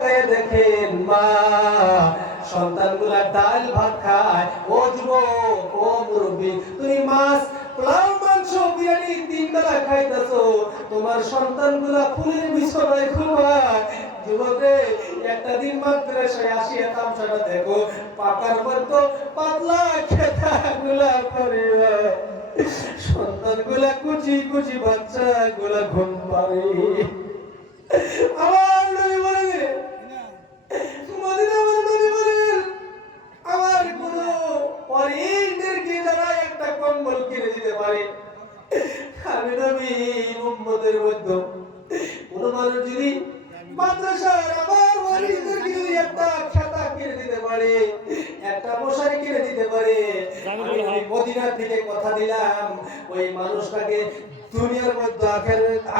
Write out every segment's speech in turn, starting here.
দেখেন মা সন্তানগুলা ডাল ভাত খায়। ও যুবক, ও মুরব্বী, তুমি মাছ পোলাও মাংস বিরিয়ানি 3 বেলা খাইতেছো, তোমার সন্তানগুলা ফুলের বিছানায় ঘুমায়। যুবকে একটা দিন মাদ্রাসায় আসিয়া তামসাটা দেখো, পাকার মতো পাতলা খেতাগুলা পড়ে, সন্তানগুলা কুচি কুচি বাচ্চাগুলা ঘুম পাড়ে। আমার নবী বলেন, মদিনার নবী বলেন, আমার কোন পরিদেরকে যারা একটা কম্বল কিনে দিতে পারে, আমি নবী উম্মতের মধ্যে কোন মানুষ যদি মাদ্রাসার আমার পরিদেরকে যদি একটা খাতা কিনে দিতে পারে, একটা মশারি কিনে দিতে পারে, আমি মদিনার থেকে কথা দিলাম ওই মানুষটাকে দুনিয়ার মধ্যে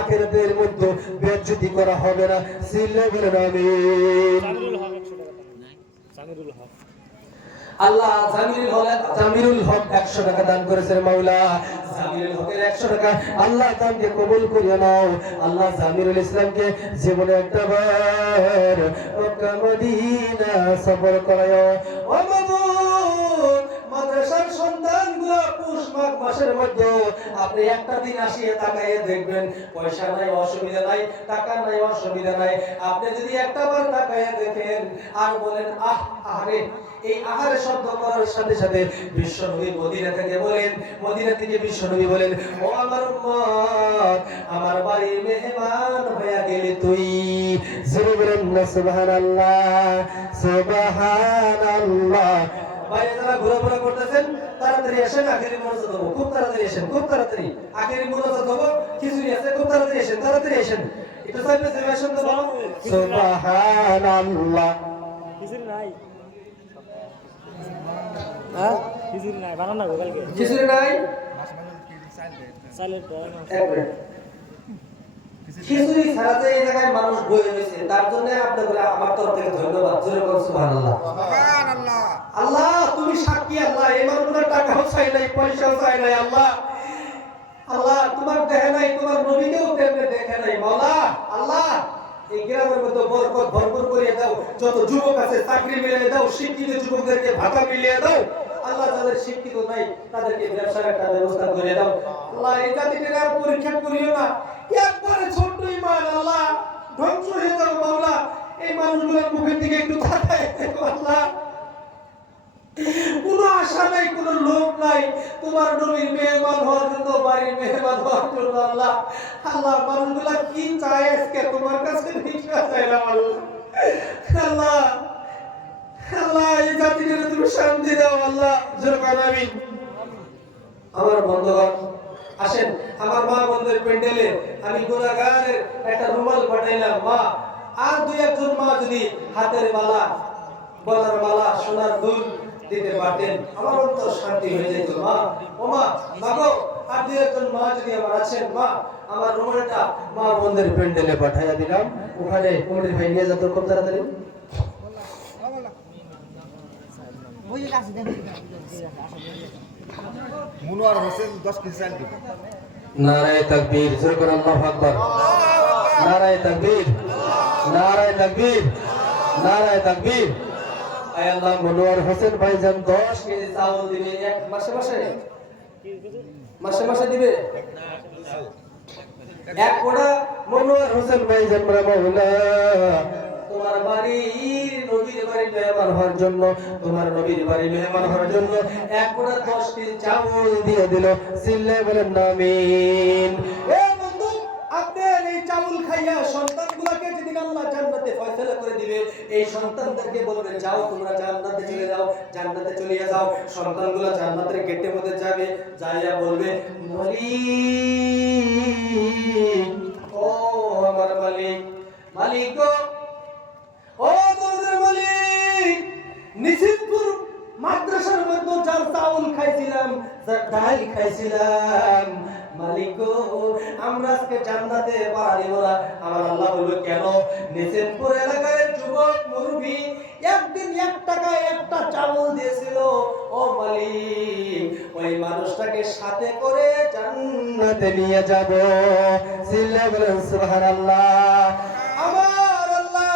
আখিরাতের মধ্যে বেজ্জতি করা হবে না। সিলে বলেন আমিন। আল্লাহ জামিরুল হক 100 টাকা দান করেছেন। মাওলা জামিরুল হকের 100 টাকা আল্লাহ দানকে কবুল করিয়া নাও। আল্লাহ জামিরুল ইসলামকে জীবনে একটা বার মক্কা মদিনা সফর করায়ও। ও মামুন, মাদ্রাসার সন্তানগুলো পুষ মাঘ মাসের মধ্যে আপনি একটা দিন আসিয়া তাকাইয়ে দেখবেন, পয়সা নাই অসুবিধা নাই, টাকা নাই অসুবিধা নাই, আপনি যদি একটা বার তাকাইয়ে দেখেন আর বলেন আহ আরে, এই আহারে শব্দ করার সাথে সাথে বিশ্বনবী মদিনা থেকে বলেন, মদিনা থেকে বিশ্বনবী বলেন, ও আমার উম্মত, আমার বাড়ির মেহমান হয়ে গেলি তুই। জোরে বলেন না সুবহানাল্লাহ, সুবহানাল্লাহ। বাইরে যারা ঘোরাফেরা করতেছেন তাড়াতাড়ি আসেন, আখেরি মোনাজাত হবো, খুব তাড়াতাড়ি আসেন, খুব তাড়াতাড়ি আখেরি মোনাজাত হবো, খিচুড়ি আছে, খুব তাড়াতাড়ি আসেন, তাড়াতাড়ি আসেন। একটু সাইডে সাইডে আসেন তো বলো সুবহানাল্লাহ। খিচুড়ি নাই, হ্যাঁ খিচুড়ি নাই, বানানো হবে কালকে। খিচুড়ি নাই, সাইলেন্ট খিচুড়ি ছাড়া যে এই জায়গায় মানুষ বয়ে রয়েছে, তার জন্য আপনাদের আমার তরফ থেকে ধন্যবাদ। জোরে বলুন সুবহানাল্লাহ। সুবহানাল্লাহ। আল্লাহ তুমি সাক্ষী, আল্লাহ এই মানুষগুলোর টাকাও চাই নাই, পয়সাও চাই নাই। আল্লাহ, আল্লাহ তোমার দেখে নাই, তোমার নবীকেও তেমনি দেখে নাই। মাওলা আল্লাহ, এই গ্রামের মধ্যে বরকত ভরপুর করিয়ে দাও, যত যুবক আছে চাকরি মিলিয়ে দাও, শিক্ষিত যুবকদেরকে ভাতা মিলিয়ে দাও। আল্লাহ যাদের শিক্ষিত নাই তাদেরকে ব্যবসার একটা ব্যবস্থা করে দাও। আল্লাহ এই জাতিকে আর পরীক্ষা করিও না, একবারে ছোট্ট ঈমান আল্লাহ ধ্বংস হয়ে যাবে। মাওলা এই মানুষগুলোর মুখের দিকে একটু তাকায় দেখো আল্লাহ, কোনো আশা নাই, কোনো লোভ নাই, তোমার নবীর মেহমান হওয়ার জন্য, বাড়ির মেহমান হওয়ার জন্য। আল্লাহ, আল্লাহ মানুষগুলা কি চায় আজকে তোমার কাছে ভিক্ষা চাইলাম আল্লাহ। আল্লাহ, আল্লাহ এই জাতিকে তুমি শান্তি দাও আল্লাহ। জোরে বলেন আমিন। আমার বন্ধুগণ আসেন, আমার মা বন্ধুর প্যান্ডেলে আমি গুনাহগারের একটা রুমাল পাঠাইলাম। মা আর 2-1 মা যদি হাতের মালা, গলার মালা, সোনার দুল দিতে পারতেন, আমার অন্তর শান্তি হয়ে যেত। মা, ও মা, মাগো আর 2-1 মা যদি আমার আছেন, মা আমার রুমালটা মা বন্ধুর প্যান্ডেলে পাঠাইয়া দিলাম, ওখানে কমিটির ভাই নিয়ে যেত খুব তাড়াতাড়ি। মুনোয়ার হোসেন 10 কেজি চাল দিবেন। নারায়ে তাকবীর, জোরে করে আল্লাহু আকবার। নারায়ে তাকবীর, নারায়ে তাকবীর, নারায়ে তাকবীর। আয় আল্লাহ, মনোয়ার হোসেন ভাইজান 10 কেজি চাউল দিবে এক মাসে মাসে, মাসে মাসে দিবে এক কোড়া। মনোয়ার হোসেন ভাইজান মাওলা তোমার বাড়ির নবীর বাড়ি মেহমান হওয়ার জন্য, তোমার নবীর বাড়ি মেহমান হওয়ার জন্য 1 কোড়া 10 কেজি চাউল দিয়ে দিল। চিল্লায়ে বলেন আমিন। এ বন্ধু, আপনি এই চাউল খাইয়া সন্তানগুলোকে যেদিন আল্লাহ জান্নাতে ফয়সালা করে দিবে, এই সন্তানদেরকে বলবেন যাও তোমরা জান্নাতে চলে যাও, জান্নাতে চলে যাও। সন্তানগুলো জান্নাতের গেটের মধ্যে যাবে, যাইয়া বলবে মালিক, ও আমার মালিক, মালিক গো, ও দরজার মালিক, নিশিতপুর মাদ্রাসার মধ্যে যার চাউল খাইছিলাম, যার ডাল খাইছিলাম, মালিক গো আমরা আজকে জান্নাতে পারি না। আমার আল্লাহ বলল কেন? নিশিতপুর এলাকার যুবক মুরব্বি একদিন 1 টাকায় একটা চাউল দিয়েছিল, ও মালিক ওই মানুষটাকে সাথে করে জান্নাতে নিয়ে যাব। চিল্লায়ে বলেন সুবহানাল্লাহ। আমার আল্লাহ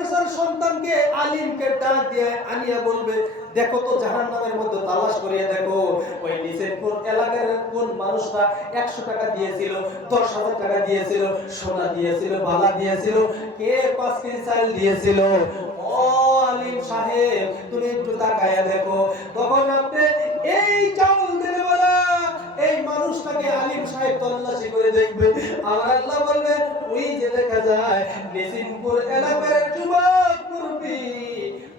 মাদ্রাসার সন্তানকে আলিমকে ডাক দিয়ে আনিয়া বলবে, দেখো তো জাহান্নামের মধ্যে তালাশ করিয়ে দেখো ওই নিচের কোন এলাকার কোন মানুষটা 100 টাকা দিয়েছিল, 10,000 টাকা দিয়েছিল, সোনা দিয়েছিল, বালা দিয়েছিল, কে 5 কেজি চাল দিয়েছিল। ও আলিম সাহেব, তুমি একটু তাকায়া দেখো। তখন আপনি এই চাউল দিলে বলা এই মানুষটাকে আলিম সাহেব তল্লাশি করে দেখবে। আমার আল্লাহ বলবে, ওই যে দেখা যায় নিজিমপুর এলাকার যুবক মুরব্বি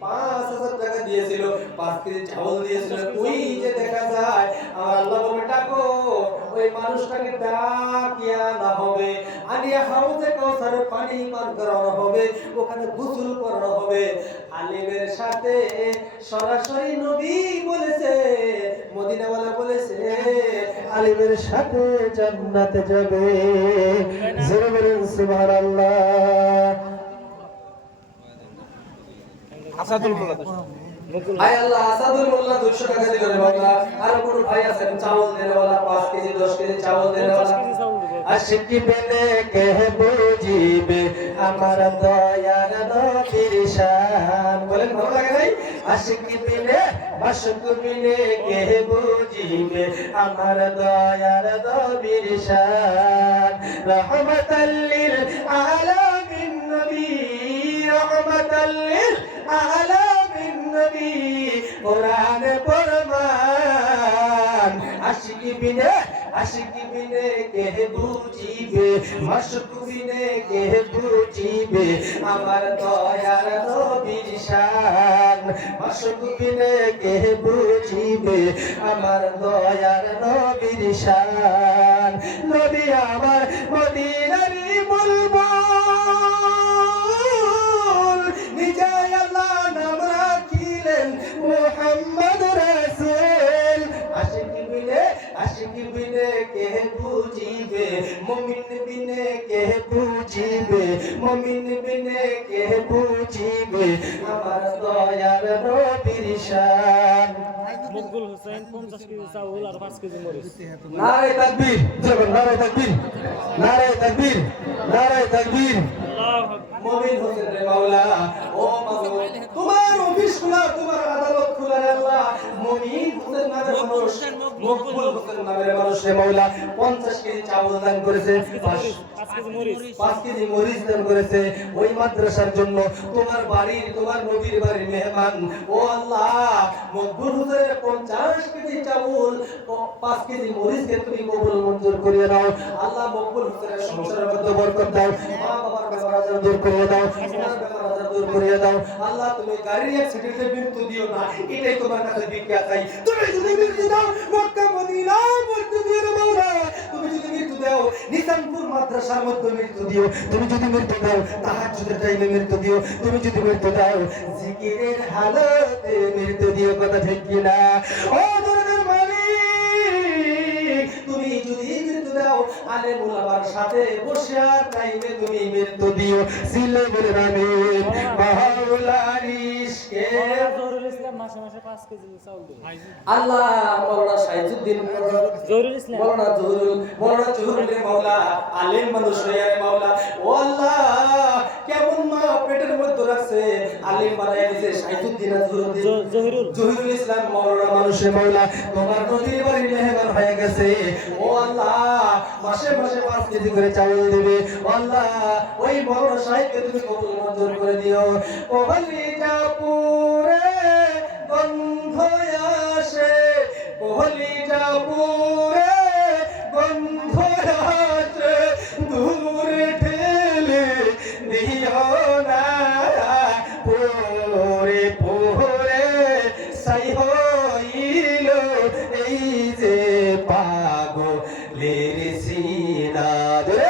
5,000 টাকা দিয়েছিল, 5 কেজি চাউল দিয়েছিল, ওই যে দেখা যায়। আমার আল্লাহ বলবে, ডাকো ওই মানুষটাকে, ডাকিয়া আনা হবে, আনিয়া হাউজে কাউসারের পানি পান করানো হবে, ওখানে গোসল করানো হবে। আলিমের সাথে সরাসরি নবী বলেছে, মদিনাওয়ালা বলেছে, আলিমের সাথে জান্নাতে যাবে। জোরে বলেন সুবহানাল্লাহ। আসাদুল মোল্লা আয় আল্লাহ, আসাদুল মোল্লা 200 টাকা দিল রে বাবা। আর কোন ভাই আছেন চাউল দেনেওয়ালা, 5 কেজি 10 কেজি চাউল দেনেওয়ালা? আশিকি বেনে কে বুঝিবে আমার দয়ার নবীর শান। বলেন ভালো লাগে নাই? আশিকি বিনে মাশুক বিনে কে বুঝিবে আমার দয়ার নবীর শান। রহমাতাল লিল আলামিন নবী, রহমাতাল লিল আলামিন নবী, কোরআন ফরমান। আশিকি বিনে কে বুঝিবে, মাশুক বিনে কে বুঝিবে আমার দয়ার নবীর শান। মাশুক বিনে কে বুঝিবে আমার দয়ার নবীর শান। নবী আমার মদিনারই বুলবুল, নিজে আল্লাহ নাম রাখিলেন মুহাম্মদ রাসূল। আশিকি বিনে কে বুঝিবে, মুমিন বিনে কে বুঝিবে, মুমিন বিনে কে বুঝিবে আমার দয়ার নবীর শান। মকবুল হোসেন 50 কেজি চাউল আর 5 কেজি মরিচ। নারে তাকবীর, জোরে নারে তাকবীর, নারে তাকবীর, নারে তাকবীর। আল্লাহু আকবার। মুমিন হোসেন রে মাওলা, ও মাওলা, তোমার অফিস খোলা, তোমার আদালত খোলা রে আল্লাহ। মুমিন হোসেন নামের মানুষ, মকবুল হোসেন নামের মানুষ রে মাওলা 50 কেজি চাউল দান করেছে, 5 কেজি মরিচ। 5 কেজি মরিচ দান করেছে ওই মাদ্রাসার জন্য। তোমার বাড়ির, তোমার নবীর বাড়ির মেহমান, ও আল্লাহ, মকবুল হোসেনের 50 কেজি চাউল, 5 কেজি মরিচকে তুমি কবুল মঞ্জুর করিয়ে নাও আল্লাহ। মকবুল হোসেনের সংসারের মধ্যে বরকত দাও, মা বাবার বেমার আজার দূর করিয়ে দাও, ওনার বেমার আজার দূর করিয়ে দাও আল্লাহ। তুমি গাড়ির অ্যাক্সিডেন্টে মৃত্যু দিও না, এটাই তোমার কাছে ভিক্ষা চাই। তুমি যদি মৃত্যু দাও মক্কা মদিনা মৃত্যু দিও না মাওলা। তুমি যদি মৃত্যু দাও নিজামপুর মাদ্রাসার মধ্যে মৃত্যু দিও, তুমি যদি মৃত্যু দাও তাহাজ্জুদের টাইমে মৃত্যু দিও, তুমি যদি মৃত্যু দাও জিকিরের হালতে মৃত্যু দিও। কথা ঠিক কি না? ও দরদের মালিক, তুমি যদি মৃত্যু দাও আলেম উলামার সাথে বসে আর টাইমে তুমি মৃত্যু দিও। সিলে বলে আমিন। মাওলার ইশকে জহুরুল ইসলাম মাসে মাসে 5 কেজি চাউল দেবে। আল্লাহ। মাওলানা শাইজুদ্দিন, জহুরুল ইসলাম মাওলানা জহুরুল রে মাওলা, আলেম মানুষ হইয়া রে মাওলা। ও আল্লাহ, কেমন মা পেটের মধ্যে রাখছে, আলেম বানায় দিয়েছে শাইজুদ্দিন জহুরুল ইসলাম মাওলানা মানুষ রে মাওলা। তোমার নদীর বাড়ি মেহমান হয়ে গেছে। ও আল্লাহ, মাসে মাসে 5 কেজি করে চাউল দিবে। ও আল্লাহ, ওই মাওলানা সাহেবকে তুমি কবুল মঞ্জুর করে দিও। ও হলিটা পুরে গন্ধ আসে, কলিজা পুরে গন্ধ আসে, দূরে ঠেলে দিও না, পুরে পুরে সাই হইল এই যে পাগলের সিনা। রে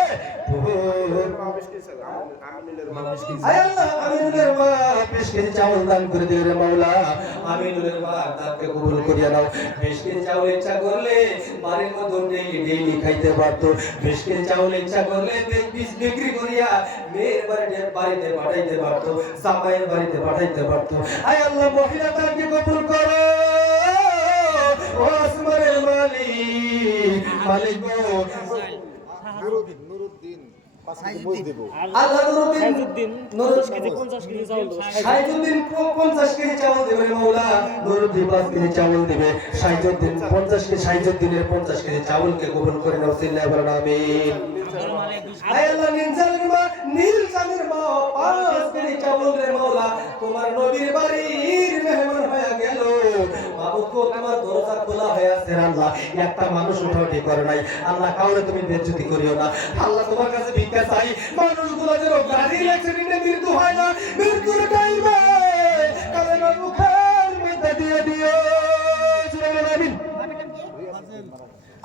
আমিনুলের মা 20 কেজি চাউল দান করে দিও রে মাওলা। আমিনুলের মা দানকে কবুল করিয়া নাও। 20 কেজি চাউল ইচ্ছা করলে বাড়ির মধ্যে ডেইলি খাইতে পারতো। 20 কেজি চাউল ইচ্ছা করলে বিক্রি করিয়া মেয়ের বাড়িতে পাঠাইতে পারতো, জামাইয়ের বাড়িতে পাঠাইতে পারতো। আয় আল্লাহ, মহিলা দানকে কবুল করো। ও আসমানের মালিক, মালিক গো, নুরুদ্দিন আর আল্লাহ সাইজুদ্দিন 50 কেজি চাউল দেবো। সাইজুদ্দিন 50 কেজি চাউল দেবে মাওলা, নুরুদ্দিন 5 কেজি চাউল দিবে, সাইজুদ্দিন 50 কেজি, সাইজুদ্দিনের 50 কেজি চাউলকে কবুল করে নাও, সিল্লাহ বলেন আমিন। আয় আল্লাহ নীল চাঁদের মা 5 কেজি চাউল রে মাওলা, তোমার নবীর বাড়ির মেহমান হয়ে গেল, মাবুদ গো তোমার দরজা খোলা হয়ে আছে আল্লাহ, একটা মানুষ উঠাউঠি করে নাই আল্লাহ, কাউরে তুমি বেজ্জতি করিও না আল্লাহ, তোমার কাছে ভিক্ষা চাই, মানুষগুলো যেন গাড়ির অ্যাক্সিডেন্টে মৃত্যু হয় না, মৃত্যুর টাইমে কালেমার মুখের মধ্যে দিয়ে দিও, সুবহানাল্লাহ আমিন।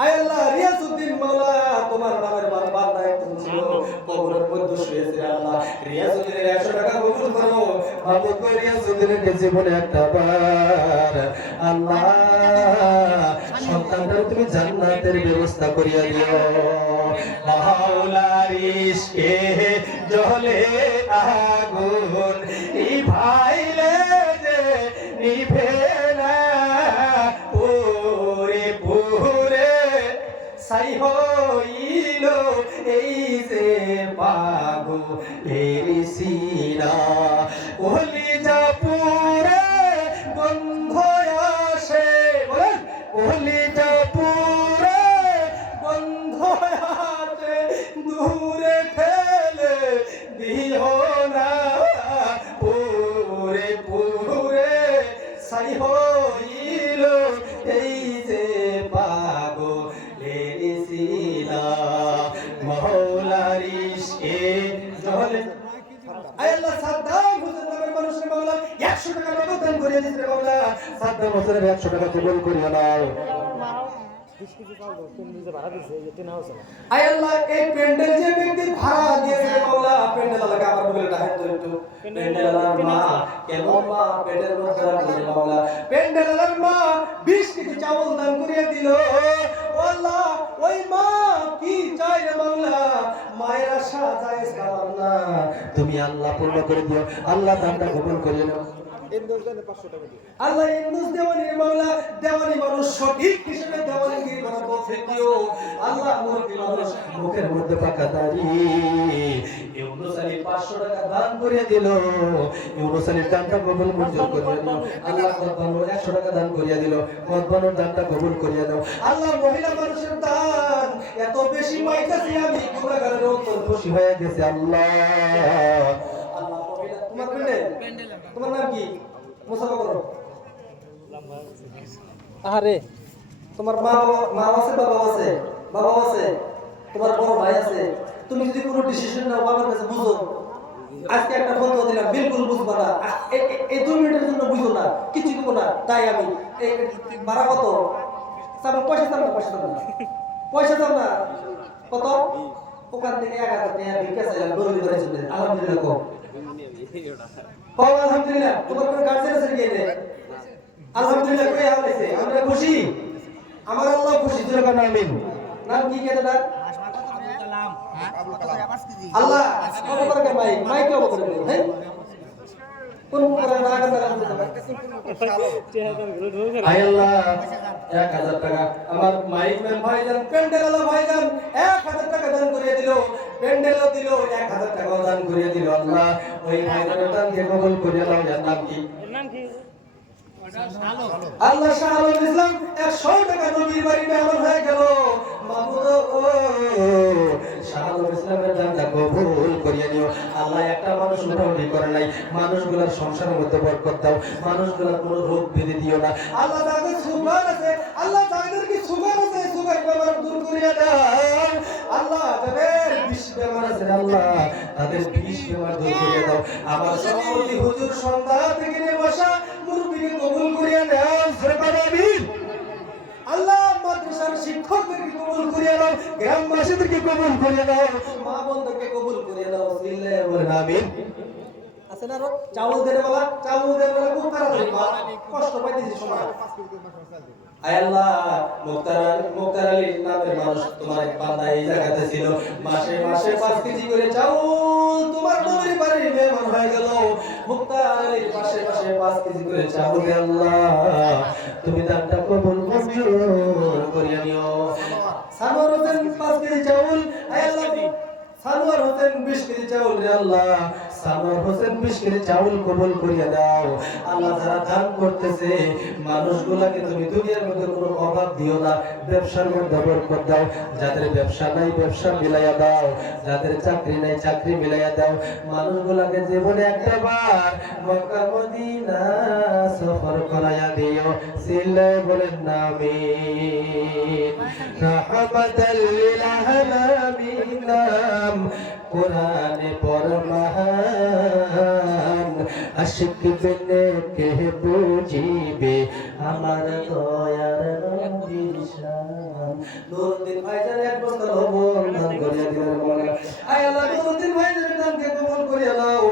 আয় আল্লাহ রিয়াজউদ্দিন মাওলা তোমার নামের বান্দা একজন ছিল, কবরের মধ্যে শুয়েছে আল্লাহ, রিয়াজউদ্দিনের 100 টাকা কবুল করো মাবুদ গো, রিয়াজউদ্দিনের জীবনে একটা বার আল্লাহ সন্তানদের তুমি জান্নাতের ব্যবস্থা করিয়া দিও, মাওলার ইশকে জ্বলে আগুন নিভাইলে যে নিভে না, পুরে পুরে সাই হইল এই যে পাগলের সিনা, কলিজা পুরে গন্ধ আসে, বলেন কলিজা পুরে গন্ধ আসে, দূরে ঠেলে দিও না, পুরে পুরে সাই হইল এই যে পাগলের সিনা, মাওলার ইশকে জ্বলে। আয় আল্লাহ সাদ্দাম হোসেন নামের মানুষের মাওলা 100 টাকা নগদ দান করিয়া দিতে মাওলা, সাদ্দাম হোসেনের 100 টাকা কবুল করিয়া নাও। 20 কেজি চাউল দেবো, তুমি নিজে ভাড়া দিছো, এই যে 3 হাউস আছে। আয় আল্লাহ এই প্যান্ডেল যে ব্যক্তি ভাড়া দিয়েছে মাওলা, প্যান্ডেল আলাদা আমার বলে ডাকেন তো একটু, প্যান্ডেল আলার মা কেমন মা পেটের মধ্যে রাখছে মাওলা, প্যান্ডেল আলার মা 20 কেজি চাউল দান করিয়া দিল, ও আল্লাহ ওই মা কি চাই রে মাওলা, মায়ের আশা জায়েজ কালাম না, তুমি আল্লাহ পূর্ণ করে দিও, আল্লাহ দানটা কবুল করিয়ে নাও। আল্লাহ ইন্দুস দেওয়ানি মাওলা, দেওয়ানি মানুষ সঠিক হিসেবে দেওয়ানিগিরি করার তৌফিক দিও আল্লাহ, মুরব্বি মানুষ মুখের মধ্যে পাকা দাড়ি, ইউনুস আলী 500 টাকা দান করে দিল, ইউনুস আলীর দানটা কবুল মঞ্জুর করে দিও আল্লাহ, কতবানোর 100 টাকা দান করিয়া দিল, কতবানোর দানটা কবুল করিয়া দাও আল্লাহ, মহিলা মানুষের দান এত বেশি পাইতাছি আমি গুনাহগারের অন্তর খুশি হয়ে গেছে আল্লাহ, আল্লাহ মহিলা তোমার প্যান্ডেল, তোমার নাম কি? মুসাফা করো। আরে তোমার মা আছে, বাবা আছে, বাবা আছে, তোমার বড় ভাই আছে, তুমি যদি কোনো ডিসিশন নাও বাবার কাছে বুঝো, আজকে একটা ফটো দিলাম বিলকুল বুঝবা না, এই 2 মিনিটের জন্য বুঝো না, কিছু দেবো না, তাই আমি এই ভাড়া কত চাবো, পয়সা চাব না, পয়সা চাব না, কত ওখান থেকে 1000 টাকা ভিক্ষা চাইলাম দলিল করে চলে, আলহামদুলিল্লাহ কো আলহামদুলিল্লাহ, তোমার কোন গার্জেন আছে কি এনে? আলহামদুলিল্লাহ কই আলাইছে, আমরা খুশি, আমার আল্লাহ খুশি, জোরে বলেন আমিন। নাম কি কেন না? আল্লাহ কত করে মাইক কত করে দেন, হ্যাঁ কোন করে না আগে আয় আল্লাহ 1000 টাকা আমার মাইক ম্যান ভাইজান, প্যান্ডেল ভাইজান 1000 টাকা দান করে দিল, প্যান্ডেলও দিল, 1000 টাকা দান করে দিল আল্লাহ, ওই ভাইজানের দানকে কবুল করে নাও। এর নাম কি? আল্লাহ শাহ আলম ইসলাম 100 টাকা নবীর বাড়ি মেহমান হয়ে গেল, মাহমুদ ও শাহ আলম ইসলামের দানটা কবুল করিয়া নিও আল্লাহ, একটা মানুষ উঠাউঠি করে নাই, মানুষগুলোর সংসারের মধ্যে বরকত দাও, মানুষগুলোর কোনো রোগ ব্যাধি দিও না আল্লাহ, যাদের সুগার আছে আল্লাহ, যাদের কি সুগার আছে সুগার বেমার দূর করিয়া দাও আল্লাহ, যাদের বিষ বেমার আছে আল্লাহ তাদের বিষ বেমার দূর করিয়া দাও, আমার সভাপতি হুজুর সন্ধ্যা থেকে নিয়ে বসা মুরব্বিকে কবুল করিয়া নাও, আমিন আল্লাহ, মাদ্রাসার শিক্ষকদেরকে কবুল করিয়া দাও, গ্রামবাসীদেরকে কবুল করিয়া দাও, মা বোনদেরকে কবুল করিয়া দাও, সিল্লাহ বলেন আমিন। আছে না চাউল দেনে বলা, চাউল দেনে বলা খুব তাড়াতাড়ি কষ্ট পাইতেছি সময়। আয় আল্লাহ মুক্তার আলী নামের মানুষ তোমার এক বান্দা এই জায়গাতে ছিল, মাসে মাসে 5 কেজি করে চাউল তোমার নবীর বাড়ির মেহমান হয়ে গেল, মুক্তার আলীর মাসে মাসে 5 কেজি করে চাউল রে আল্লাহ তুমি দানটা কবুল মঞ্জুর করিয়া নিও। সানোয়ার হোসেন 5 কেজি চাউল, আয় আল্লাহ সানোয়ার হোসেন 20 কেজি চাউল রে আল্লাহ সানোয়ার হোসেন 20 কেজি চাউল কবুল করিয়া দাও আল্লাহ যারা দান করতেছে মানুষগুলাকে তুমি দুনিয়ার মধ্যে কোনো অভাব দিও না ব্যবসার মধ্যে বরকত দাও যাদের ব্যবসা নাই ব্যবসা মিলাইয়া দাও যাদের চাকরি নাই চাকরি মিলাইয়া দাও মানুষগুলাকে জীবনে একটাবার মক্কা মদিনা সফর করাইয়া দিও সিলে বলেন না আমিন রাহমাতাল লিল আলামিন নাম কোরআনে পরমাহান আশিক বিনে কে বুঝিবে আমার দয়ার নবীর শান নুরুদ্দিন ভাইজান এক বস্তা লবণ দান করিয়া দিলেন বলেন আয় আল্লাহ নুরুদ্দিন ভাইজানের দানকে কবুল করিয়া নাও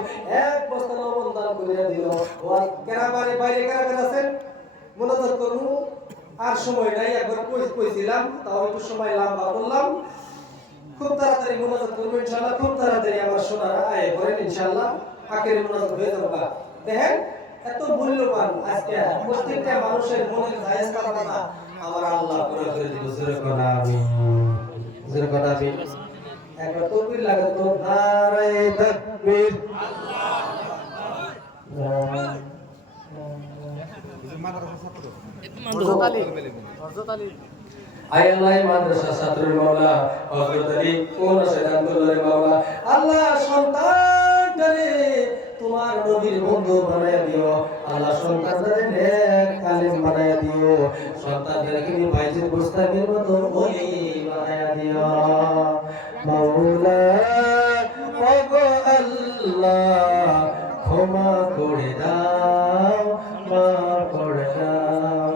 এক বস্তা লবণ দান করিয়া দিল ওই কেনা বাইরে কেনা আছেন মুনাজাত করব আর সময় নাই একবার কইছিলাম তাও একটু সময় লম্বা বললাম খুব তাড়াতাড়ি মুনাজাত করব ইনশাআল্লাহ খুব তাড়াতাড়ি আমার সোনারা আয় করেন ইনশাআল্লাহ আখেরি মুনাজাত হয়ে যাবে দেখেন এত মূল্যবান আজকে প্রত্যেকটা মানুষের মনের জায়েজ কামনা আমার আল্লাহ পুরো করে দিল জোরে কোন আমিন জোরে কোন আমিন একবার তাকবীর লাগাও তো নারে তাকবীর আল্লাহ আয় আল্লাহ মাদ্রাসা ছাত্রের মাওলা হযরত আলী কোন শয়তান বলরে মাওলা আল্লাহ সন্তানটারে তোমার নবীর বন্ধু বানায়া দিও আল্লাহ সন্তানটারে নেক আলেম বানায়া দিও সন্তানটারে তুমি ভাইজির গোস্তাকের মতো ওই বানায়া দিও মাওলা ওগো আল্লাহ ক্ষমা করে দাও মাফ করে দাও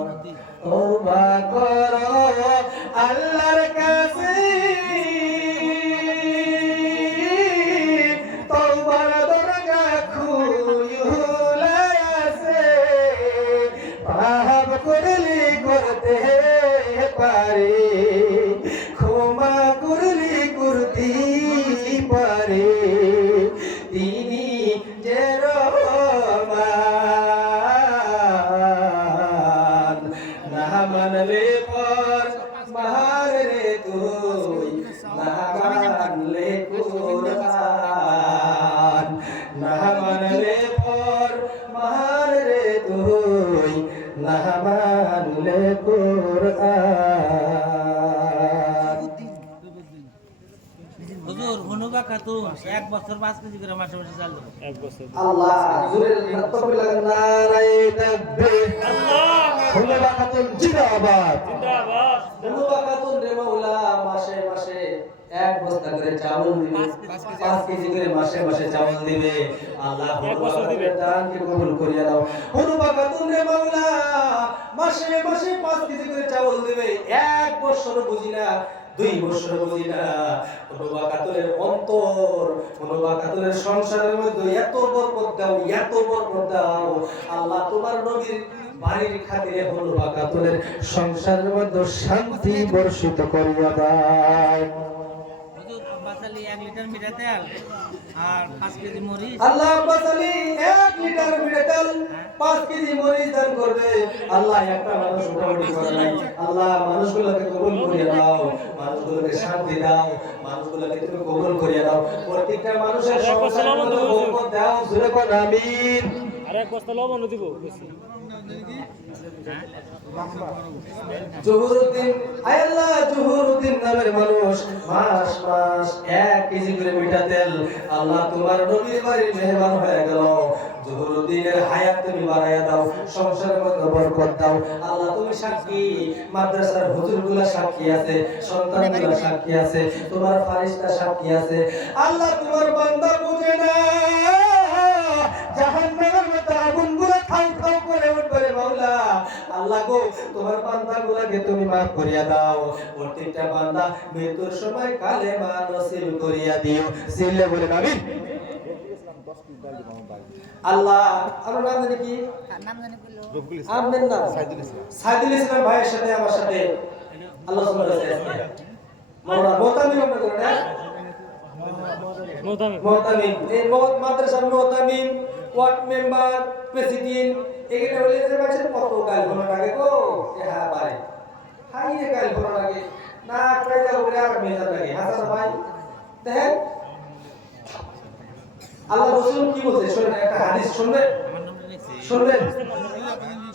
তওবা করো আল্লাহর কাছে তওবার দরজা খুলে আছে পাপ করলে করতে পারে ক্ষমা করলে করতে পারে তিনি যে রহমান না মানলে পর মার রে তুই না মানলে কুরআন না মানলে পর মার রে তুই না মানলে কুরআন হুজুর হনুকা খাতুন 1 বছর 5 কেজি করে মাসে মাসে চাল দেবে 1 বছর আল্লাহ জোরে তাকবীর লাগান নারে তাকবীর আল্লাহ হুনুকা খাতুন জিন্দাবাদ জিন্দাবাদ হুনুকা খাতুন রে মাওলা মাসে মাসে এক বস্তা করে চাউল দিবে 5 কেজি করে মাসে মাসে চাউল দিবে আল্লাহ বছর দিবে। দানকে কবুল করিয়া দাও হুনুকা খাতুন রে মাওলা মাসে মাসে 5 কেজি করে চাউল দিবে এক বছর বুঝি না 2 বছর বুঝি না হুনুকা খাতুনের অন্তর হুনুকা খাতুনের সংসারের মধ্যে এত বরকত দাও আল্লাহ তোমার নবীর বাড়ির খাতিরে হুনুকা খাতুনের সংসারের মধ্যে শান্তি বর্ষিত করিয়া দাও হুজুর আব্বাস আলী 1 লিটার মিঠা তেল আর 5 কেজি মরিচ আল্লাহ আব্বাস আলী 1 লিটার মিঠা তেল 5 কেজি মরিচ দান করবে আল্লাহ একটা মানুষ উঠাউঠি করে নাই আল্লাহ মানুষগুলোকে কবুল করিয়া দাও মানুষগুলোকে শান্তি দাও মানুষগুলোকে তুমি কবুল করিয়া দাও প্রত্যেকটা মানুষের সংসারের মধ্যে বরকত দাও জোরে কোন আমিন আর 1 বস্তা লবণ দিব বেশি জহুরউদ্দিন আয় আল্লাহ জহুরউদ্দিন নামের মানুষ মাস মাস 1 কেজি করে মিঠা তেল আল্লাহ তোমার নবীর বাড়ির মেহমান হয়ে গেল জহুরউদ্দিনের হায়াত তুমি বাড়ায়া দাও সংসারের মধ্যে বরকত দাও আল্লাহ তুমি সাক্ষী মাদ্রাসার হুজুরগুলা সাক্ষী আছে সন্তানগুলা সাক্ষী আছে তোমার ফারিস্তা সাক্ষী আছে আল্লাহ তোমার বান্দা বুঝে না জাহান্নামের মধ্যে আগুনগুলো খাও খাও করে উঠবে রে মাওলা আল্লাহ গো তোমার বান্দাগুলোকে তুমি maaf করিয়া দাও প্রত্যেকটা বান্দা মৃত্যুর সময় কালেমা নসিব করিয়া দিও সিলে বলেন আমিন আল্লাহ আমার নাম জানি কি রফিকুল ইসলাম আপনার নাম সাইদুল ইসলাম ভাইয়ের সাথে আমার সাথে আল্লাহ সুবহানাহু ওয়া তাআলা মাওলানা মোতামিম আপনার করে না মোতামিম এই মাদ্রাসার মোতামিম ওয়ার্ড মেম্বার প্রেসিডেন্ট এখানে বলে যে ভাই কত কাল ভালো লাগে গো হ্যাঁ ভাই হাই রে কাল ভালো লাগে না কই যাও বলে আর মেজাজ লাগে হাসান ভাই দেখেন আল্লাহ রাসূল কি বলছে শুনেন, একটা হাদিস শুনবেন, শুনবেন,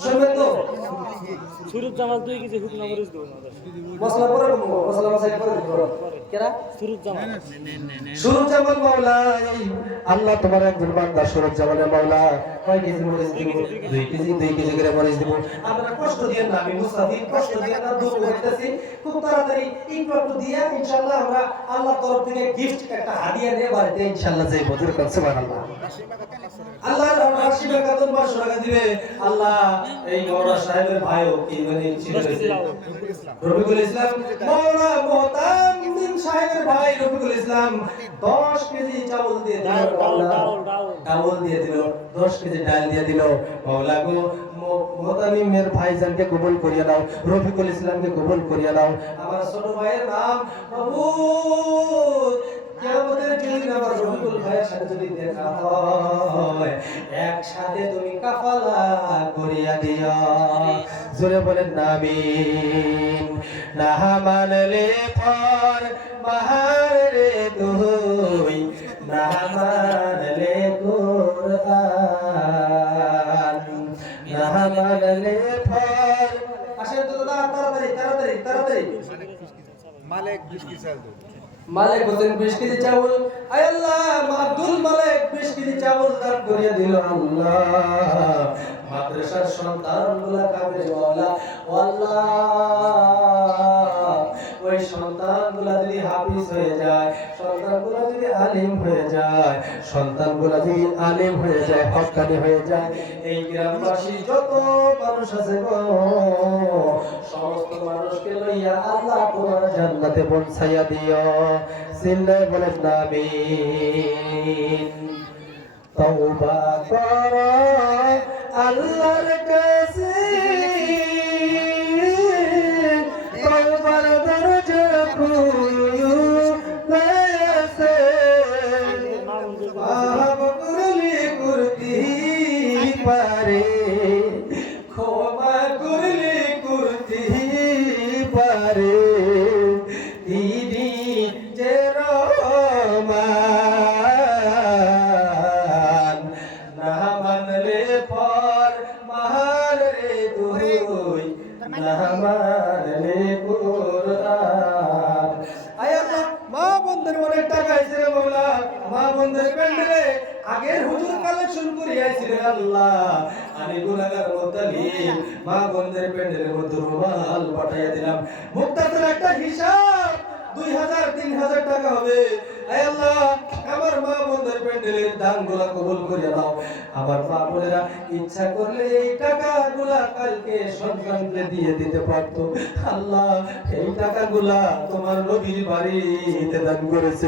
শুনবেন তো। সুরত জামাল 2 কেজি হুকনা মরিচ দেব আমাদের মশলা পরে বলবো, মশলা মশাই পরে দিব। কেরা? সুরত জামাল সুরত জামান মাওলা, আল্লাহ তোমার একজন বান্দা সুরত জামানের মাওলা কয় কেজি মরিচ দিব? 2 কেজি করে মরিচ দিব। আপনারা কষ্ট দিয়েন না, আমি মুস্তাফিদ, কষ্ট দিয়েন না, দূর করতেছি খুব তাড়াতাড়ি একটু দিয়া ইনশাআল্লাহ আমরা আল্লাহর তরফ থেকে গিফট একটা হাদিয়া নিয়ে বাড়িতে ইনশাআল্লাহ যাই। বদর কাছে সুবহানাল্লাহ। আল্লাহর রাশিদা কাতন 500 টাকা দিবে। আল্লাহ এই মাওলানা সাহেবের ভাইও কি মানে ছিল রফিকুল ইসলাম, মাওলানা মুহতামিম সাহেবের ভাই রফিকুল ইসলাম 10 কেজি চাউল দিয়ে দিল, ডাউল দিয়ে দিল, 10 কেজি ডাল দিয়ে দিল। মাওলা গো মুহতামিমের ভাইজানকে কবুল করিয়া দাও, রফিকুল ইসলামকে কবুল করিয়া দাও। আমার ছোট ভাইয়ের নাম মাহমুদ, কিয়ামতের দিন আমার রফিকুল ভাইয়ের সাথে যদি দেখা হয় একসাথে তুমি কাফালা করিয়া দিও। জোরে বলেন আমিন। না মানলে ফর বাহার রে তুই, না মানলে কুরআন, না মানলে ফর। আসেন তো দাদা, তাড়াতাড়ি তাড়াতাড়ি তাড়াতাড়ি। মালিক 20 কেজি চাল দাও। মালিক বলেন 20 কেজি চাউল। আয় আল্লাহ, আব্দুল মালিক 20 কেজি চাউল দান করিয়া দিল। আল্লাহ মাদ্রাসার সন্তানগুলা কাবে ওয়ালা আল্লাহ, ওই সন্তানগুলা যদি হাফিজ হয়ে যায়, সন্তানগুলা যদি আলিম হয়ে যায়, সন্তানগুলা যদি আলিম হয়ে যায়, হক্কানি হয়ে যায়, এই গ্রামবাসী যত মানুষ আছে গো সমস্ত মানুষকে লইয়া আল্লাহ তোমার জান্নাতে পৌঁছাইয়া দিও। সিল্লায় বলেন আমিন। তওবা করো আল্লাহর কাছে, তওবার দরজা খুলেছে, মাফ করলে করতে পারে, ক্ষমা করলে করতে পারে, তিনি যে রহমান। না মানলে পর মার রে তুই, না মানলে কুরআন। আয় আল্লাহ, মা বন্ধের অনেক টাকা আইছে রে মাওলা, মা বন্ধের প্যান্ডেলে আগের হুজুর কালেকশন করে আইছিলেন আল্লাহ। আমি গুনাহগার মুতালিম, মা বন্ধের প্যান্ডেলের মধ্যে রুমাল পাঠাইয়া দিলাম। মুক্তাসের একটা হিসাব 2000-3000 টাকা হবে। আয় আল্লাহ, আমার মা বন্ধের প্যান্ডেলের দানগুলো কবুল করে দাও। আমার মা বোনেরা ইচ্ছা করলে এই টাকাগুলা কালকে সন্তানকে দিয়ে দিতে পারতো। আল্লাহ এই টাকাগুলা তোমার নবীর বাড়িতে দান করেছে।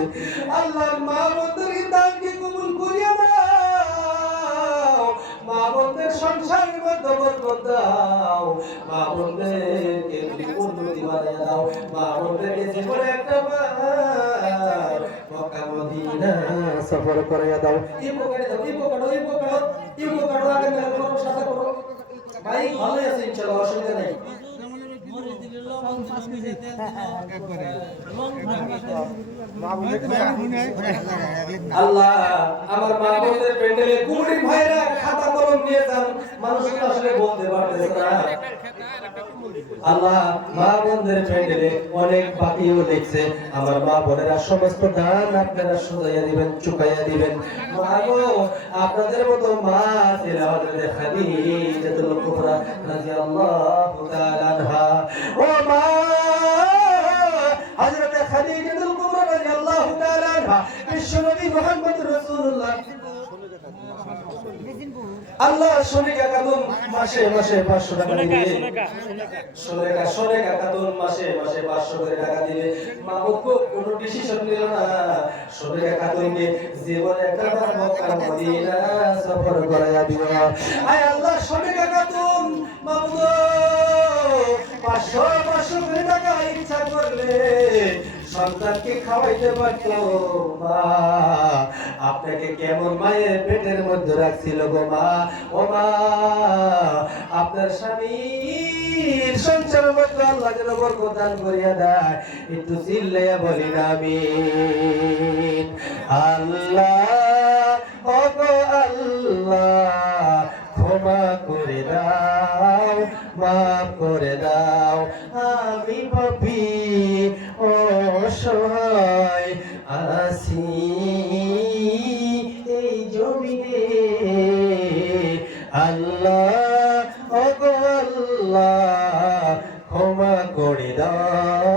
আল্লাহ মা বন্ধের দানকে কবুল করিয়া দাও, মা বন্ধের সংসারের মধ্যে বরকত দাও, মা বন্ধেরকে তুমি উন্নতি বানাইয়া দাও, মা বন্ধেরকে জীবনে একটা বার মক্কা মদিনা সফর করাইয়া দাও। ইপো কাটে দাও, ইপো কাটো, ইপো কাটো, ইপো কাটো। আগে মেলা করো, সাথে করো ভাই, ভালোই আছে ইনশাআল্লাহ, অসুবিধা নাই। আল্লাহ আমার মা বোনদের প্যান্ডেলে কুড়ি ভাইরা খাতা কলম নিয়ে যান, মানুষকে আসলে বলতে পারতেছে না। আল্লাহ মা বোনদের প্যান্ডেলে অনেক বাকিও দেখছে, আমার মা বোনেরা সমস্ত দান আপনারা সোজাইয়া দিবেন, চুকাইয়া দিবেন। মা গো, আপনাদের মতো মা ছিল হযরত খাদিজাতুল কুবরা রাদিয়াল্লাহু তাআলা আনহা। ও মা হযরত খাদিজাতুল কুবরা রাদিয়াল্লাহু তাআলা আনহা, বিশ্বনবী মুহাম্মদ রাসূলুল্লাহ আল্লাহ সোনিকা খাতুন মাসে মাসে 500 টাকা দিবে। সোনিকা খাতুন মাসে মাসে 500 করে টাকা দিবে। মা বাবা কোনো ডিসিশন নিল না, সোনিকা খাতুনকে জীবনে একটা বার মক্কা মদিনা সফর করাইয়া দিবে। আয় আল্লাহ সোনিকা খাতুন মাবুদ 500 করে টাকা ইচ্ছা করলে সন্তানকে খাওয়াইতে পারতো। মা আপনাকে কেমন মায়ের পেটের মধ্যে রাখছিল গো মা। ও মা, আপনার স্বামীর সংসারের মধ্যে আল্লাহ যেন বরকত দান করিয়া দেয়। একটু চিল্লাইয়া বলি আমিন। আল্লাহ ওগো আল্লাহ ক্ষমা করে দাও মাফ করে দাও আমি পাপী অসহায় আছি এই জমিনে আল্লাহ ওগো আল্লাহ ক্ষমা করে দাও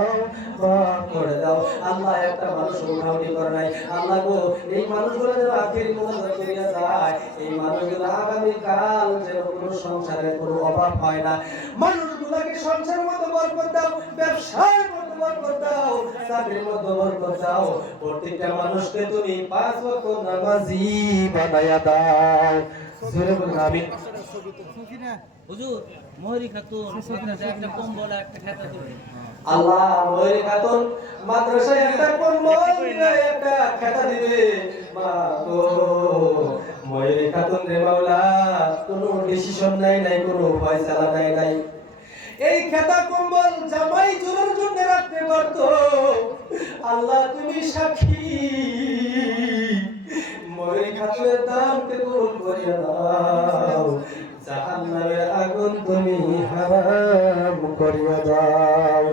মাফ করে দাও আল্লাহ একটা মানুষ উন্নতি করে নাই আল্লাহ গো এই মানুষগুলো যেন আখেরি মোনাজাত করিয়া যায় এই মানুষগুলো আগামী কাল যেন কোনো সংসারে কোনো অভাব হয় না মানুষগুলোকে সংসারের মধ্যে বরকত দাও ব্যবসার মধ্যে বরকত দাও চাকরির মধ্যে বরকত দাও প্রত্যেকটা মানুষকে তুমি 5 ওয়াক্ত নামাজি বানায়া দাও জোরে বলুন আমিন হুজুর মহরি খাতুন একটা কম্বল একটা খাতা দিবেন আল্লাহ ময়ূরী খাতুন মাদ্রাসায় একটা কম্বল দিবে একটা খাতা দিবে মা গো ময়ূরী খাতুন রে মাওলা কোনো ডিসিশন নাই কোনো ফয়সালা নাই এই খাতা কম্বল জামাই জোরের জন্য রাখতে পারতো আল্লাহ তুমি সাক্ষী ময়ূরী খাতুনের দামকে কবুল করিয়া দাও জাহান্নামের আগুন তুমি হারাম করিয়া দাও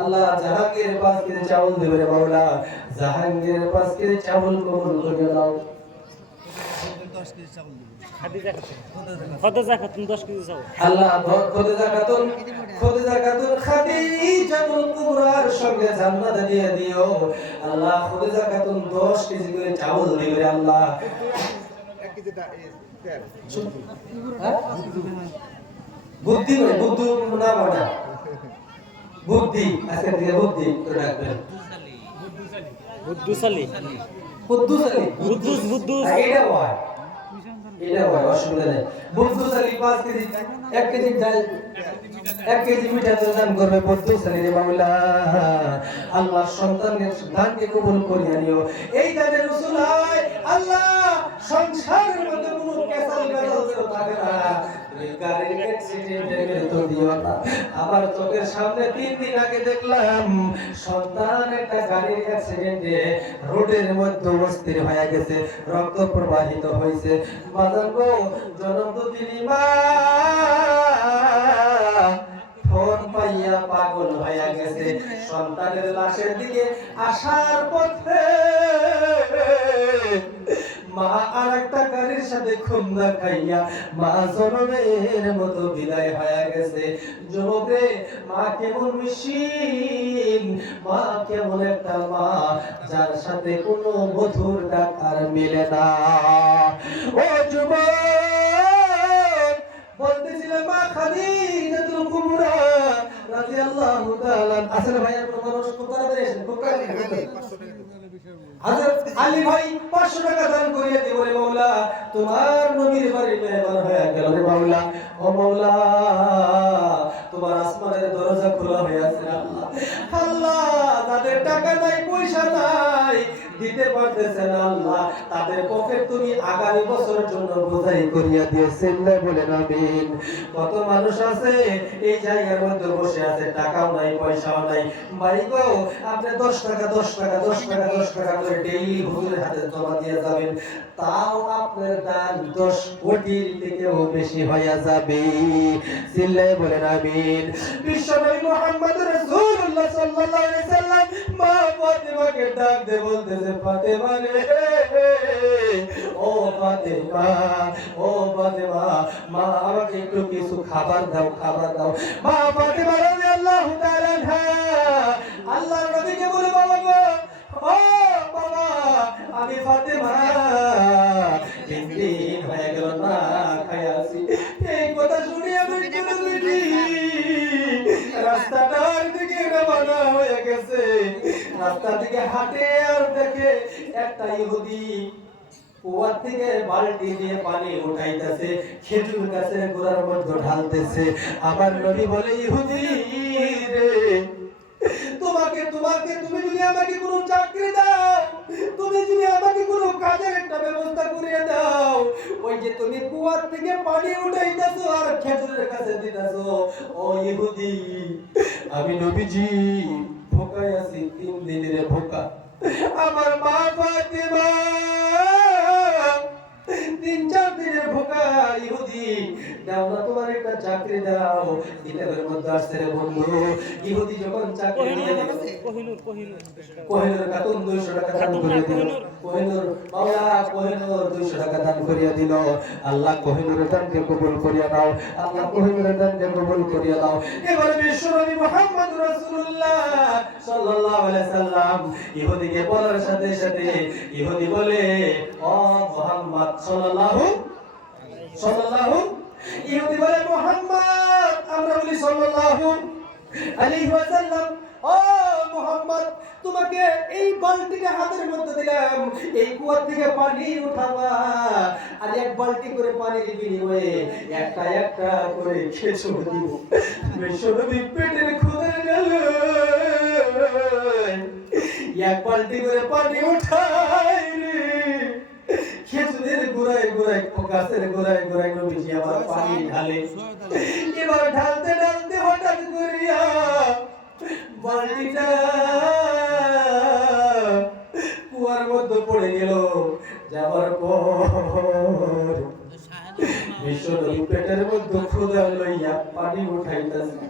আল্লাহ জাহাঙ্গীর 5 কেজি চাউল দেবে রে মাওলা জাহাঙ্গীর 5 কেজি চাউল কবুল করিয়া দাও খোদা খাতুন 10 কেজি চাও আল্লাহ খোদা খাতুন খাদিজাতুল কুবরার সঙ্গে জান্নাতে দিয়ে দিও আল্লাহ খোদা খাতুন 10 কেজি করে চাউল দিবে রে আল্লাহ বুদ্ধি নয় বুদ্ধ না বড়া বুদ্ধি আজকে থেকে বুদ্ধি করে রাখবেন বুদ্ধুসালি বুদ্ধুস এটা হয় অসুবিধা নেই বুদ্ধুসালি 5 কেজি 1 কেজি ডাল 1 কেজি মিঠা দান করবে বুদ্ধুসালি রে মাওলা আল্লাহ সন্তানের দানকে কবুল করিয়া নিও এই দানের রাসূল হয় আল্লাহ সংসারের মধ্যে কোনো কেসাল বেজাল থাকে না তুমি গাড়ির অ্যাক্সিডেন্টে তো দিও না আমার চোখের সামনে 3 দিন আগে দেখলাম সন্তান একটা গাড়ির অ্যাক্সিডেন্টে রোডের মধ্যে অস্থির হয়ে গেছে রক্ত প্রবাহিত হয়েছে বাজার গো জনম তো দিলি মা ফোন পাইয়া পাগল হয়ে গেছে সন্তানের লাশের দিকে আসার পথে মা আরেকটা গাড়ির সাথে খুন্দা খাইয়া মা জনমের মতো বিদায় হয়ে গেছে যুবকে মা কেমন মিশিন মা কেমন একটা মা যার সাথে কোনো মধুর ডাক আর মিলে না ও যুবক বলতেছিলাম মা খাদিজাতুল কুবরা রাদিয়াল্লাহু তাআলা আসলে ভাই আপনার মানুষ খুব তাড়াতাড়ি এসেন খুব তাড়াতাড়ি হযরত আলী ভাই 500 টাকা দান করিয়া দিয়ে বলে মাওলা তোমার নবীর বাড়ি মেহমান হয়ে গেল রে মাওলা ও মাওলা তোমার আসমানের দরজা খোলা হয়ে আছে আল্লাহ আল্লাহ তাদের টাকা নাই পয়সা নাই দিতে পারতেছে না আল্লাহ তাদের পকেট তুমি আগামী বছরের জন্য বোঝাই করিয়া দিয়েছেন না বলেন আমিন কত মানুষ আছে এই জায়গার মধ্যে বসে আছে টাকাও নাই পয়সাও নাই ভাই গো আপনি 10 টাকা 10 টাকা 10 টাকা 10 টাকা করে ডেইলি হুজুরের হাতে জমা দিয়ে যাবেন তাও আপনার দান 10 কোটির থেকেও বেশি হয়ে যাবে চিল্লায়ে বলেন আমিন বিশ্বনবী মুহাম্মদ রাসূলুল্লাহ সাল্লাল্লাহু আলাইহি সাল্লাম মা ফাতেমাকে ডাক দিয়ে বলতেছে ফাতেমা রে ও ফাতেমা মা আমাকে একটু কিছু খাবার দাও মা ফাতেমা রাদিয়াল্লাহু তাআলা আনহা আল্লাহর নবীকে বলে বাবা গো ও বাবা আমি ফাতেমা 3 দিন হয়ে গেল না খাইয়াছি এই কথা শুনে আমি চলে রাস্তাটার দিকে রওনা হয়ে গেছে রাস্তা থেকে হাঁটে আর দেখে একটা ইহুদি কুয়া থেকে বালতি দিয়ে পানি উঠাইতেছে খেজুর গাছের গোড়ার মধ্যে ঢালতেছে আমার নবী বলে ইহুদি রে তুমি যদি আমাকে কোনো চাকরি দাও তুমি যদি আমাকে কোনো কাজের একটা ব্যবস্থা করে দাও ওই যে তুমি কুয়ার থেকে পানি উঠাইতেছো আর খেজুরের কাছে দিতেছো ও ইহুদি আমি নবীজি ভোকায় আছি 3 দিনের ভোকা আমার মা ফাতেমা 3-4 দিনের ভোকা ইহুদি দাও না তোমার একটা চাকরি দাও কিতাবের মধ্যে আসছে রে বন্ধু ইহুদি যখন চাকরি কোহিনুর খাতুন 200 টাকা দান করে দিল কোহিনুর মাওলা কোহিনুর 200 টাকা দান করিয়া দিল আল্লাহ কোহিনুরের দানকে কবুল করিয়া নাও আল্লাহ কোহিনুরের দানকে কবুল করিয়া নাও এবারে বিশ্বনবী মুহাম্মদ রাসূলুল্লাহ সাল্লাল্লাহু আলাইহি সাল্লাম ইহুদিকে বলার সাথে সাথে ইহুদি বলে ও মুহাম্মদ সাল্লাল্লাহু ইহুদি বলে মুহাম্মদ আমরা বলি সাল্লাল্লাহু আলাইহি ওয়াসাল্লাম ও মুহাম্মদ তোমাকে এই বালতিটা হাতের মধ্যে দিলাম এই কুয়া থেকে পানি উঠাবা আর এক বালতি করে পানির বিনিময়ে একটা একটা করে খেজুর দিব বিশ্বনবী পেটের ক্ষুধা গেল এক বালতি করে পানি উঠাই রে খেজুরের গোড়ায় গোড়ায় গাছের গোড়ায় গোড়ায় নবীজি আবার পানি ঢালে এবার ঢালতে ঢালতে হঠাৎ করিয়া বালতিটা কুয়ার মধ্যে পড়ে গেল যাওয়ার পর বিশ্বনবী পেটের মধ্যে ক্ষুধা লইয়া পানি উঠাইতেছে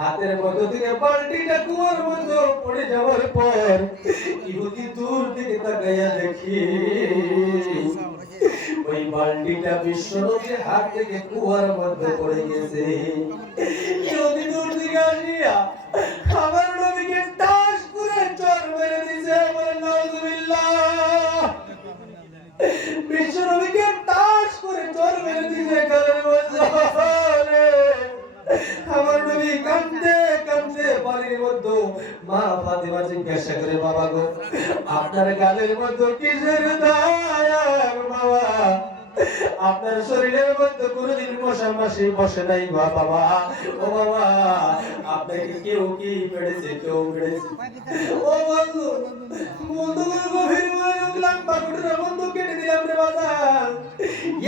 হাতের মধ্যে থেকে বালতিটা কুয়ার মধ্যে পড়ে যাওয়ার পর ইহুদি দূর থেকে তাকাইয়া দেখি ওই বালতিটা বিশ্বনবীর হাত থেকে কুয়ার মধ্যে পড়ে গেছে ইহুদি দূর থেকে আসিয়া আমার নবীকে টাস করে চর মেরে দিয়েছে বলে নাউজুবিল্লাহ বিশ্বনবীকে টাস করে চর মেরে দিয়েছে গালের মধ্যে আমার নবী কাঁদতে কাঁদতে বাড়ির মধ্যে মা ফাতিমা জিজ্ঞাসা করে বাবা গো আপনার গালের মধ্যে কিসের দাগ বাবা আপনার শরীরের মধ্যে কোনোদিন মশা মাসি বসে নাই বাবা ও বাবা আপনাকে কেউ কি পেড়েছে কেউ পেড়েছে ও বন্ধু বন্ধু গভীর মনোযোগ লম্বা কুটুরা বন্ধু কেটে দিলাম রে বাজার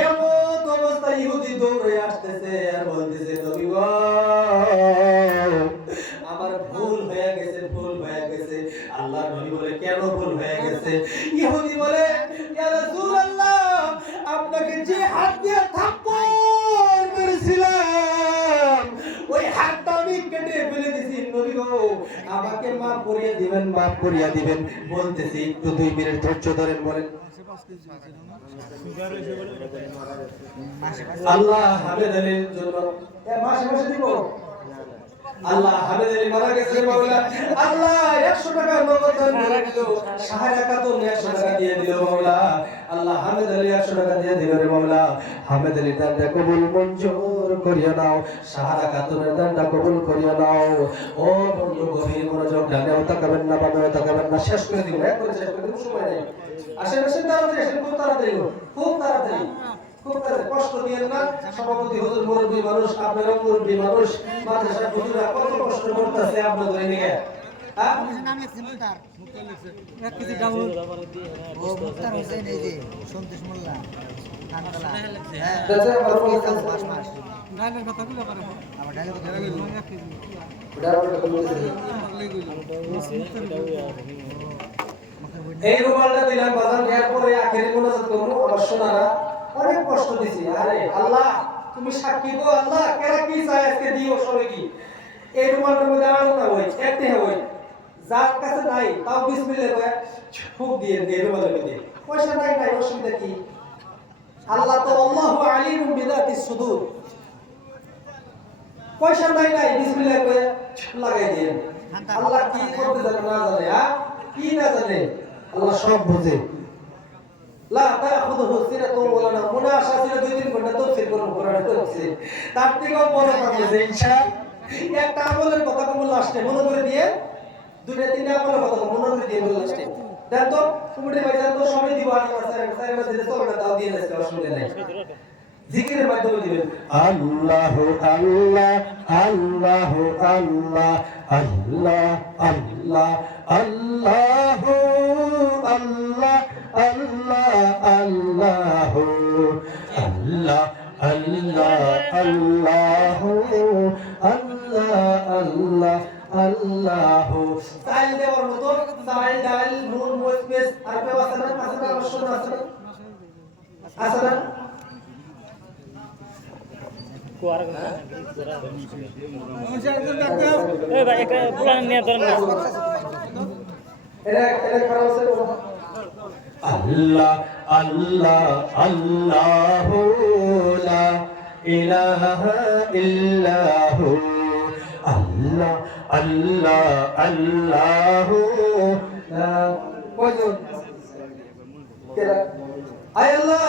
এমন অবস্থা ইহুদি দৌড়ে আসতেছে আর বলতেছে নবী গো আমার ভুল হয়ে গেছে আল্লাহ নবী বলে কেন ভুল হয়ে গেছে ইহুদি বলে ইয়া রাসূলুল্লাহ আপনাকে যে হাত দিয়ে থাপ্পড় মেরেছিলাম ওই হাতটা আমি কেটে ফেলে দিয়েছি নবী গো আমাকে মাফ করিয়া দিবেন বলতেছি একটু 2 মিনিট ধৈর্য ধরেন বলেন আল্লাহ হামিদ আলীর জন্য মাসে মাসে দিব আল্লাহ হামিদ আলী মারা গেছে মাওলা আল্লাহ 100 টাকা নগদ দান করে দিল সাহারা খাতুন 100 টাকা দিয়ে দিল মাওলা আল্লাহ হামিদ আলী 100 টাকা দিয়ে দিল রে মাওলা হামিদ আলী দানটা কবুল মঞ্জুর করিয়া নাও সাহারা খাতুনের দানটা কবুল করিয়া নাও ও বন্ধু গভীর মনোযোগ ডানেও তাকাবেন না বামেও তাকাবেন না শেষ করে দিব একবারে শেষ করে দিব সময় নেই আসেন তাড়াতাড়ি আসেন খুব তাড়াতাড়ি কষ্ট দিয়েন না সভাপতি হুজুর মুরব্বী মানুষ আপনারা মুরব্বী মানুষ মাদ্রাসা হুজুররা কত কষ্ট করতেছে আপনাদের নিয়ে হ্যাঁ নাম লিখছেন মুক্তার এক কেজি ডাবল ও মুক্তার হোসেন এই যে সন্তোষ মোল্লা কানতলা দাদা আমার হ্যাঁ 5 মাস ডালের কথা বলে পারে আমার ডালে কথা এক কেজি এই রুমালটা দিলাম বাজার নেওয়ার পরে আখেরি মোনাজাত করব আমার সোনারা অনেক কষ্ট দিছি আরে আল্লাহ তুমি সাক্ষী গো আল্লাহ কেরা কি চাই আজকে দিও সবে কি এই রুমালটার মধ্যে আলো না হই একতে হই যার কাছে নাই তাও বিসমিল্লাহ কয় ফুক দিয়ে এই রুমালের মধ্যে পয়সা নাই অসুবিধা কি আল্লাহ তো আল্লাহু আলিমুম বিযাতিস সুদূর পয়সা নাই বিসমিল্লাহ কয় লাগাই দেন আল্লাহ কি করতে জানে না জানে কি না জানে আল্লাহ সব বুঝে লা তাখুযুহু সিরাতুন ওয়া লা মুনা আশা ছিল 2-3 ঘন্টা তাফসীর করব কোরআনে তাফসীর তার থেকেও বড় কথা যে ইনশাআল্লাহ একটা আমলের কথা কম লাস্টে মনে করে দিয়ে 2-3 আমলের কথা মনে করে দিয়ে বল লাস্টে দেন তো তুমি ভাই জান তো সবই দিব আর স্যার দিলে তো ওটা দাও দিয়ে দেবে অসুবিধা নাই জিকিরের মাধ্যমে দিবেন আল্লাহ আল্লাহ আল্লাহ আল্লাহ আল্লাহ আল্লাহ আল্লাহ আল্লাহ আল্লাহ আল্লাহ আল্লাহ আল্লাহ আল্লাহ আল্লাহ আল্লাহ আল্লাহ সাইল দেওয়ার মতো সাইল ডাল নুন মোজ পেস আর পেওয়া আছে না অবশ্য আছে না কোয়ার এই ভাই একটা পুরান নিয়ে ধরেন না এরা খারাপ আছে আল্লাহ আল্লাহ আল্লাহু লা ইলাহা ইল্লাহু আল্লাহ আল্লাহ আল্লাহু লা কয়জন কেরা আয় আল্লাহ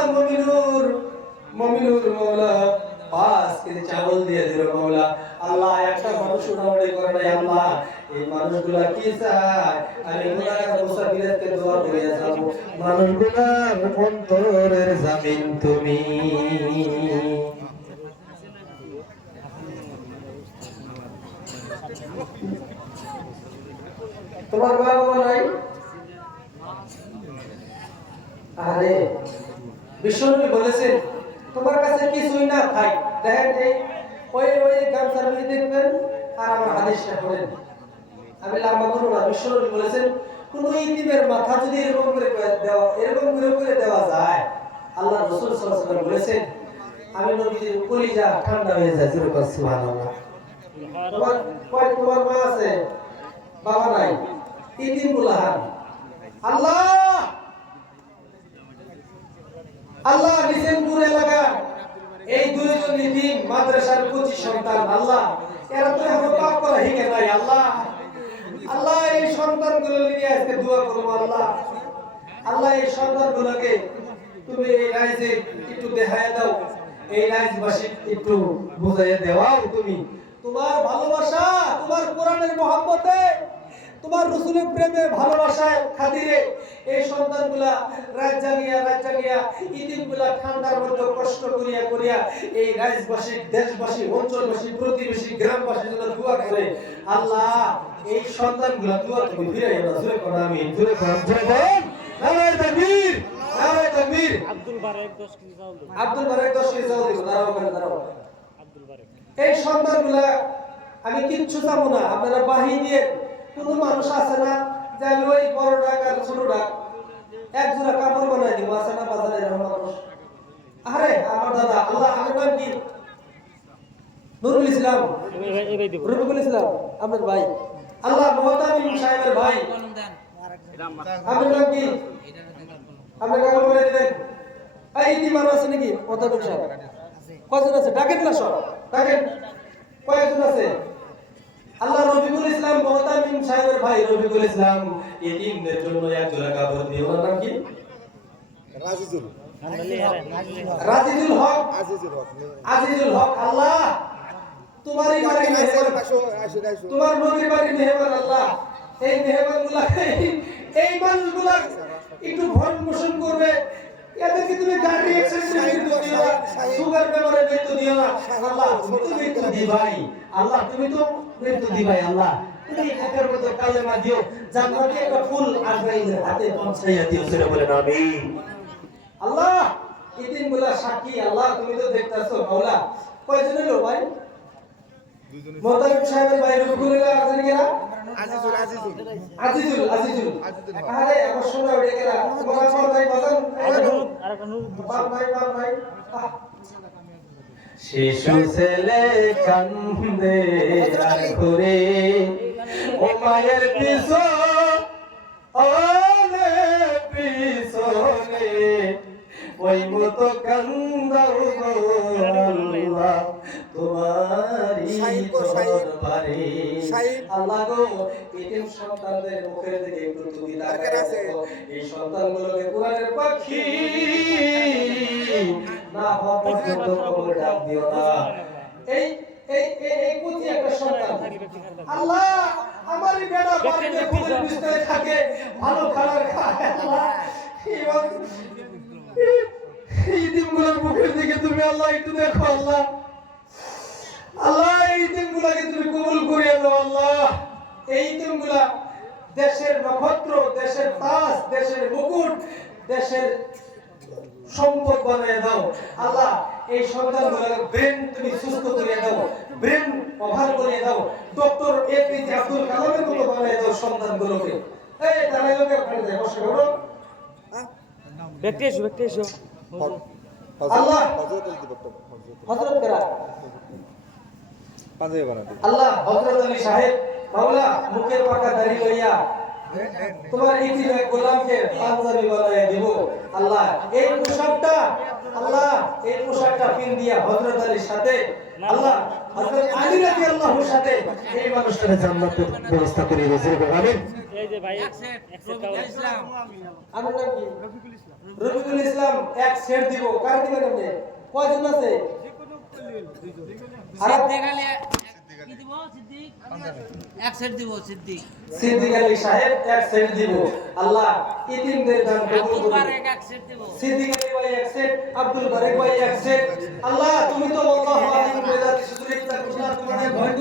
মুমিনুর মওলা 5 কেজি চাবল দিয়ে দিল মওলা আল্লাহ একটা মানুষ উঠাউড়ি করে নাই আল্লাহ এই মানুষগুলা কি চায় আমি গুনাহগার মুসাফিরকে দোয়া করে যাব মানুষগুলার অন্তরের জামিন তুমি তোমার বাবা নাই আরে বিশ্বনবী বলেছেন তোমার কাছে কিছুই না থাক দেখেন এই ওই গামছার মধ্যে দেখবেন আর আমার হাদিসটা পড়েন আমি লম্বা করব না বিশ্বনবী বলেছেন কোন ইতিমের মাথা যদি এরকম করে দেওয়া যায় আল্লাহ রাসূল সাল্লাল্লাহু আলাইহি ওয়াসাল্লাম বলেছেন আমি নবীর কলিজা ঠান্ডা হয়ে যায় যেরকম সুবহানাল্লাহ তোমার মা আছে বাবা নাই ইতিম গুলাহান আল্লাহ নিজামপুর এলাকা এই দুইজন ইতিম মাদ্রাসার 25 সন্তান আল্লাহ এরা তো এখন পাপ করা হিকে নাই আল্লাহ এই সন্তানগুলো নিয়ে আজকে দোয়া করব আল্লাহ এই সন্তানগুলোকে তুমি এই রাইজে একটু দেখায় দাও এই রাইজবাসী একটু বুঝাইয়া দাও তুমি তোমার ভালোবাসা তোমার কোরআনের মহব্বতে তোমার রাসূলের প্রেমে ভালোবাসায় খাতিরে এই সন্তানগুলা রাত জাগিয়া ইতিমগুলা ঠান্ডার মধ্যে কষ্ট করিয়া এই রাজবাসী দেশবাসী অঞ্চলবাসী প্রতিবেশী গ্রামবাসী জন্য দোয়া করে আল্লাহ এই সন্তানগুলা দোয়া তুমি ফিরাইয়া দাও জোরে করো আমিন জোরে করো নারায়ে তাকবীর আব্দুল বারেক 10 কেজি চাউল দিন আব্দুল বারেক 10 কেজি চাউল দিন দাঁড়াও আব্দুল বারেক এই সন্তানগুলা আমি কিচ্ছু চাবো না আপনারা বাহি দিয়ে কোন মানুষ আছে না যে আমি ওই বড় ডাক আর ছোট ডাক এক জোড়া কাপড় বানাই দিব আছে না বাজারে এরকম মানুষ আরে আমার দাদা আল্লাহ আমার নাম কি নুরুল ইসলাম এই ভাই দেব রুবুল ইসলাম আমার ভাই আল্লাহ মুহতামিম সাহেবের ভাই আমার নাম কি আপনি কাগজ করে দিবেন এই ইতিমার আছে নাকি মুহতামিম সাহেব কয়জন আছে ডাকেন না সব ডাকেন কয়জন আছে আল্লাহ রবিকুল ইসলাম মুহতামিম সাহেবের ভাই রবিকুল ইসলাম ইতিমদের জন্য এক জোড়া কাপড় দিয়ে ওর নাম কি রাজিজুল হক আজিজুল হক আল্লাহ তোমারই বাড়ি মেহমান তোমার নবীর বাড়ি মেহমান আল্লাহ এই মেহমানগুলা এই মানুষগুলা একটু ভরণ পোষণ করবে এদেরকে তুমি গাড়ি এক্সারসাইজ দিও না সুগার বেমারে মৃত্যু দিও না আল্লাহ তুমি মৃত্যু দি ভাই আল্লাহ তুমি তো মৃত্যু দি ভাই আল্লাহ তুমি একের মধ্যে কালেমা দিও জান্নাতে একটা ফুল আজরাইলের হাতে পৌঁছাইয়া দিও সেটা বলেন আমিন আল্লাহ ইতিমগুলা সাক্ষী আল্লাহ তুমি তো দেখতাছো মাওলা কয়জন এলো ভাই মুহতামিম সাহেবের ভাই রবিকুল আছে কিনা আজিজুল আরে আমার শোনা ওটা কেরা তোমার আমার ভাই বাজান আরেকটা নুর বাপ ভাই শিশু ছেলে কান্দে করে ও মায়ের পিছনে ওই মতো কান্দাও গো আল্লাহ তোমারই দরবারে আল্লাহ গো এতিম সন্তানদের মুখের দিকে একটু তুমি তাকায় দেখো এই সন্তানগুলোকে কোরআনের পাখি না হওয়া পর্যন্ত কবরে ডাক দিও না এই কুচি একটা সন্তান আল্লাহ আমারই বেটা বাড়িতে কুলের বিছানায় থাকে ভালো খাবার খায় আল্লাহ এই দিনগুলোর মুখের দিকে তুমি আল্লাহ একটু দেখো আল্লাহ এই দিনগুলোকে তুমি কবুল করিয়া দাও আল্লাহ এই দিনগুলা দেশের নক্ষত্র দেশের তাজ দেশের মুকুট দেশের সম্পদ বানিয়ে দাও আল্লাহ এই সন্তানগুলোর ব্রেন তুমি সুস্থ করিয়ে দাও ব্রেন ওভার করিয়ে দাও ডক্টর এপিজে আব্দুল কালামের মতো বানিয়ে দাও সন্তানগুলোকে এই দাঁড়াই লোকে ওখানে যায় বসে বড় ব্যক্তি এসো আল্লাহ হযরত আলী দিবক্ত হযরত কেরা পাঞ্জাবি বানাতে আল্লাহ হযরত আলী সাহেব মাওলা মুখের পাকা দাড়ি লইয়া তোমার ইতির এক গোলামকে পাঞ্জাবি বানায় দিব আল্লাহ এই পোশাকটা আল্লাহ এই পোশাকটা পিন দিয়া হযরত আলীর সাথে আল্লাহ হযরত আলী রাদিয়াল্লাহুর সাথে এই মানুষটার জান্নাতের ব্যবস্থা করে দিয়েছে আমিন এই যে ভাই এক সেট এক সেট রবিউল ইসলাম আমার নাম কি রফিকুল ইসলাম এক সেট দিব কার দিবেন আপনি কয়জন আছে সিদ্দিক আলী কি দিব সিদ্দিক এক সেট দিব সিদ্দিক সিদ্দিক আলী সাহেব এক সেট দিব আল্লাহ ইতিমদের দান কবুল আব্দুল করুন বারেক এক সেট দিব সিদ্দিক আলী ভাই এক সেট আব্দুল বারেক ভাই এক সেট আল্লাহ তুমি তো আল্লাহু আলিম বেদাতি সুদরিক তাকুনা তোমাদের ভয়